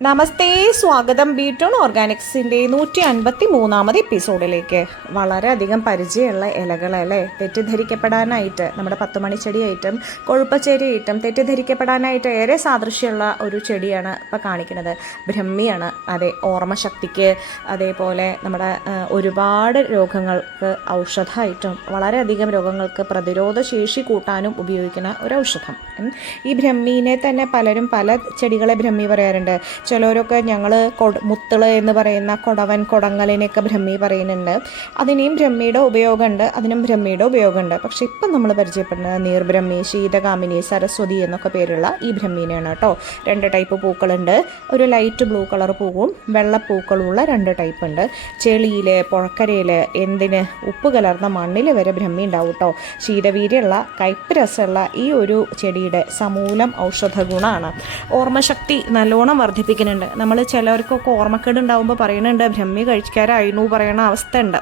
നമസ്തേ സ്വാഗതം ബീറ്റോൺ ഓർഗാനിക്സിന്റെ നൂറ്റി അൻപത്തി മൂന്നാമത് എപ്പിസോഡിലേക്ക്. വളരെയധികം പരിചയമുള്ള ഇലകളല്ലേ? തെറ്റിദ്ധരിക്കപ്പെടാനായിട്ട് നമ്മുടെ പത്തുമണി ചെടിയായിട്ടും കൊഴുപ്പച്ചെടിയായിട്ടും തെറ്റിദ്ധരിക്കപ്പെടാനായിട്ട് ഏറെ സാദൃശ്യമുള്ള ഒരു ചെടിയാണ് ഇപ്പോൾ കാണിക്കുന്നത്. ബ്രഹ്മിയാണ്. അതെ ഓർമ്മശക്തിക്ക് അതേപോലെ നമ്മുടെ ഒരുപാട് രോഗങ്ങൾക്ക് ഔഷധമായിട്ടും വളരെയധികം രോഗങ്ങൾക്ക് പ്രതിരോധ ശേഷി കൂട്ടാനും ഉപയോഗിക്കുന്ന ഒരു ഔഷധം. ഈ ബ്രഹ്മീനെ തന്നെ പലരും പല ചെടികളെ ബ്രഹ്മി പറയാറുണ്ട്. ചിലരൊക്കെ ഞങ്ങൾ മുത്തൾ എന്ന് പറയുന്ന കൊടവൻ കൊടങ്ങലിനെയൊക്കെ ബ്രഹ്മി പറയുന്നുണ്ട്. അതിനെയും ബ്രഹ്മിയുടെ ഉപയോഗമുണ്ട് അതിനും ബ്രഹ്മിയുടെ ഉപയോഗമുണ്ട്. പക്ഷെ ഇപ്പം നമ്മൾ പരിചയപ്പെടുന്നത് നീർബ്രഹ്മി ശീതകാമിനി സരസ്വതി എന്നൊക്കെ പേരുള്ള ഈ ബ്രഹ്മീനെയാണ് കേട്ടോ. രണ്ട് ടൈപ്പ് പൂക്കളുണ്ട്. ഒരു ലൈറ്റ് ബ്ലൂ കളർ പൂവും വെള്ളപ്പൂക്കളുമുള്ള രണ്ട് ടൈപ്പ് ഉണ്ട്. ചെളിയിൽ പുഴക്കരയിൽ എന്തിന് ഉപ്പ് കലർന്ന മണ്ണിൽ വരെ ഭ്രമി ഉണ്ടാവും കേട്ടോ ശീതവീര്യമുള്ള കയ്പ് രസമുള്ള ഈ ഒരു ചെടിയുടെ സമൂലം ഔഷധ ഗുണമാണ് ഓർമ്മശക്തി നല്ലോണം വർദ്ധിപ്പിക്കുന്നുണ്ട്. നമ്മൾ ചിലർക്കൊക്കെ ഓർമ്മക്കേട് ഉണ്ടാകുമ്പോൾ പറയുന്നുണ്ട് ഭ്രമി കഴിക്കാരായിരുന്നു പറയുന്ന അവസ്ഥ ഉണ്ട്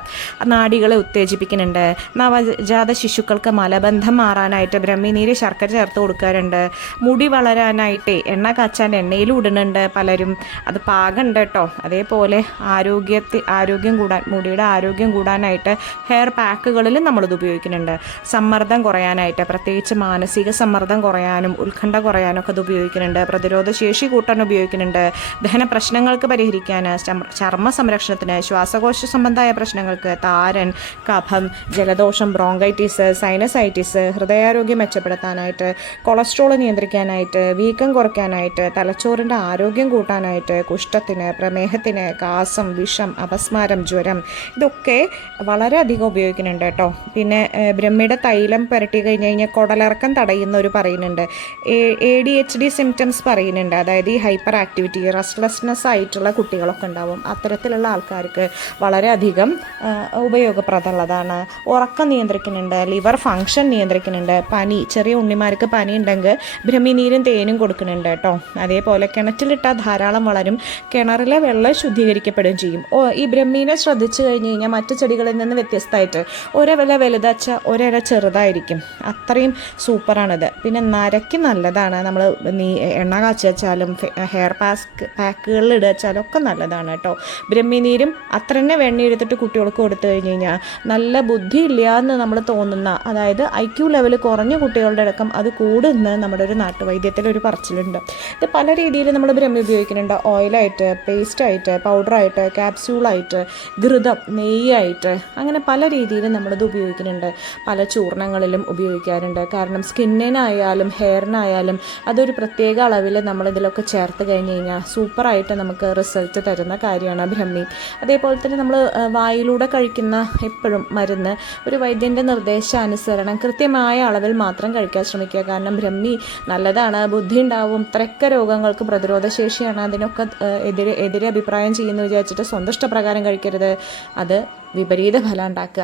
നാടികളെ ഉത്തേജിപ്പിക്കുന്നുണ്ട്. നവജാത ശിശുക്കൾക്ക് മലബന്ധം മാറാനായിട്ട് ബ്രഹ്മി നീര് ശർക്കര ചേർത്ത് കൊടുക്കാറുണ്ട്. മുടി വളരാനായിട്ട് എണ്ണ കാച്ചാൻ എണ്ണയിൽ ഇടുന്നുണ്ട് പലരും. അത് പാകമുണ്ട് കേട്ടോ. അതേപോലെ ആരോഗ്യത്തിൽ ആരോഗ്യം കൂടാൻ മുടിയുടെ ആരോഗ്യം കൂടാനായിട്ട് ഹെയർ പാക്കുകളിലും നമ്മളിത് ഉപയോഗിക്കുന്നുണ്ട്. സമ്മർദ്ദം കുറയാനായിട്ട് പ്രത്യേകിച്ച് മാനസിക സമ്മർദ്ദം കുറയാനും ഉത്കണ്ഠ കുറയാനും ഒക്കെ ഇത് ഉപയോഗിക്കുന്നുണ്ട്. പ്രതിരോധ ശേഷി കൂട്ടാൻ ഉപയോഗിക്കുന്നുണ്ട്. ദഹന പ്രശ്നങ്ങൾക്ക് പരിഹരിക്കാൻ ചർമ്മ- സംരക്ഷണത്തിന് ശ്വാസകോശ സംബന്ധമായ പ്രശ്നങ്ങൾക്ക് താരൻ കഫം ജലദോഷം ബ്രോങ്കൈറ്റിസ് സൈനസൈറ്റിസ് ഹൃദയാരോഗ്യം മെച്ചപ്പെടുത്താനായിട്ട് കൊളസ്ട്രോൾ നിയന്ത്രിക്കാനായിട്ട് വീക്കം കുറയ്ക്കാനായിട്ട് തലച്ചോറിന്റെ ആരോഗ്യം കൂട്ടാനായിട്ട് കുഷ്ഠത്തിന് പ്രമേഹത്തിന് കാസം വിഷം അപസ്മാരം ജ്വരം ഇതൊക്കെ വളരെയധികം ഉപയോഗിക്കുന്നുണ്ട് കേട്ടോ. പിന്നെ ബ്രഹ്മിയുടെ തൈലം പുരട്ടി കഴിഞ്ഞ് കഴിഞ്ഞാൽ കുടലിറക്കം തടയുന്നവർ പറയുന്നുണ്ട്. A D H D symptoms പറയുന്നുണ്ട്. അതായത് ഈ ഹൈപ്പർ ആക്ടിവിറ്റി റെസ്റ്റ്ലെസ്നെസ് ആയിട്ടുള്ള കുട്ടികളൊക്കെ ഉണ്ടാവും. അത്തരത്തിലുള്ള ആൾക്കാർക്ക് വളരെയധികം ഉപയോഗപ്രദമുള്ളതാണ്. ഉറക്കം നിയന്ത്രിക്കുന്നുണ്ട് ലിവർ ഫങ്ഷൻ നിയന്ത്രിക്കുന്നുണ്ട് പനി ചെറിയ ഉണ്ണിമാർക്ക് പനി ഉണ്ടെങ്കിൽ ഭ്രമിനീരും തേനും കൊടുക്കുന്നുണ്ട് കേട്ടോ. അതേപോലെ കിണറ്റിലിട്ടാൽ ധാരാളം വളരും കിണറിലെ വെള്ളം ശുദ്ധീകരിക്കപ്പെടുകയും ചെയ്യും. ഓ ഈ ബ്രഹ്മീനെ ശ്രദ്ധിച്ചു കഴിഞ്ഞ് കഴിഞ്ഞാൽ മറ്റു ചെടികളിൽ നിന്ന് വ്യത്യസ്തമായിട്ട് ഒരവില വലുതച്ച ഒരര ചെറുതായിരിക്കും. അത്രയും സൂപ്പറാണിത്. പിന്നെ നരയ്ക്ക് നല്ലതാണ്. നമ്മൾ നീ എണ്ണ കാച്ചി വെച്ചാലും ഹെയർ പാസ്ക് പാക്കുകളിൽ ഇടുക വെച്ചാലും ഒക്കെ നല്ലതാണ് കേട്ടോ. ബ്രഹ്മിനീരും അത്ര തന്നെ വെണ്ണയെടുത്തിട്ട് കുട്ടികൾക്ക് കൊടുത്തു കഴിഞ്ഞ് കഴിഞ്ഞാൽ നല്ല ബുദ്ധി ഇല്ല എന്ന് നമ്മൾ തോന്നുന്ന അതായത് ഐ ക്യു ലെവൽ കുറഞ്ഞ കുട്ടികളുടെ അടക്കം അത് കൂടുന്ന നമ്മുടെ ഒരു നാട്ടുവൈദ്യത്തിൽ ഒരു പറച്ചിലുണ്ട്. ഇത് പല രീതിയിൽ നമ്മൾ ബ്രഹ്മി ഉപയോഗിക്കുന്നുണ്ട്. ഓയിലായിട്ട് പേസ്റ്റായിട്ട് പൗഡറായിട്ട് ക്യാപ്സ്യൂളായിട്ട് ഘൃതം നെയ്യായിട്ട് അങ്ങനെ പല രീതിയിലും നമ്മളിത് ഉപയോഗിക്കുന്നുണ്ട്. പല ചൂർണങ്ങളിലും ഉപയോഗിക്കാറുണ്ട്. കാരണം സ്കിന്നിനായാലും ഹെയറിനായാലും അതൊരു പ്രത്യേക അളവിൽ നമ്മളിതിലൊക്കെ ചേർത്ത് കഴിഞ്ഞ് കഴിഞ്ഞാൽ സൂപ്പറായിട്ട് നമുക്ക് റിസൾട്ട് തരുന്ന കാര്യമാണ് ബ്രഹ്മി അതേപോലെ തന്നെ നമ്മൾ വായിലൂടെ കഴിക്കുന്ന എപ്പോഴും മരുന്ന് ഒരു വൈദ്യന്റെ നിർദ്ദേശാനുസരണം കൃത്യമായ അളവിൽ മാത്രം കഴിക്കാൻ ശ്രമിക്കുക. കാരണം ബ്രഹ്മി നല്ലതാണ് ബുദ്ധി ഉണ്ടാവും ഇത്രയൊക്കെ രോഗങ്ങൾക്ക് പ്രതിരോധ ശേഷിയാണ് അതിനൊക്കെ എതിരെ എതിരെ അഭിപ്രായം ചെയ്യുന്നു വിചാരിച്ചിട്ട് സ്വന്തം ഇഷ്ടപ്രകാരം കഴിക്കരുത്. അത് വിപരീത ഫലം ഉണ്ടാക്കുക.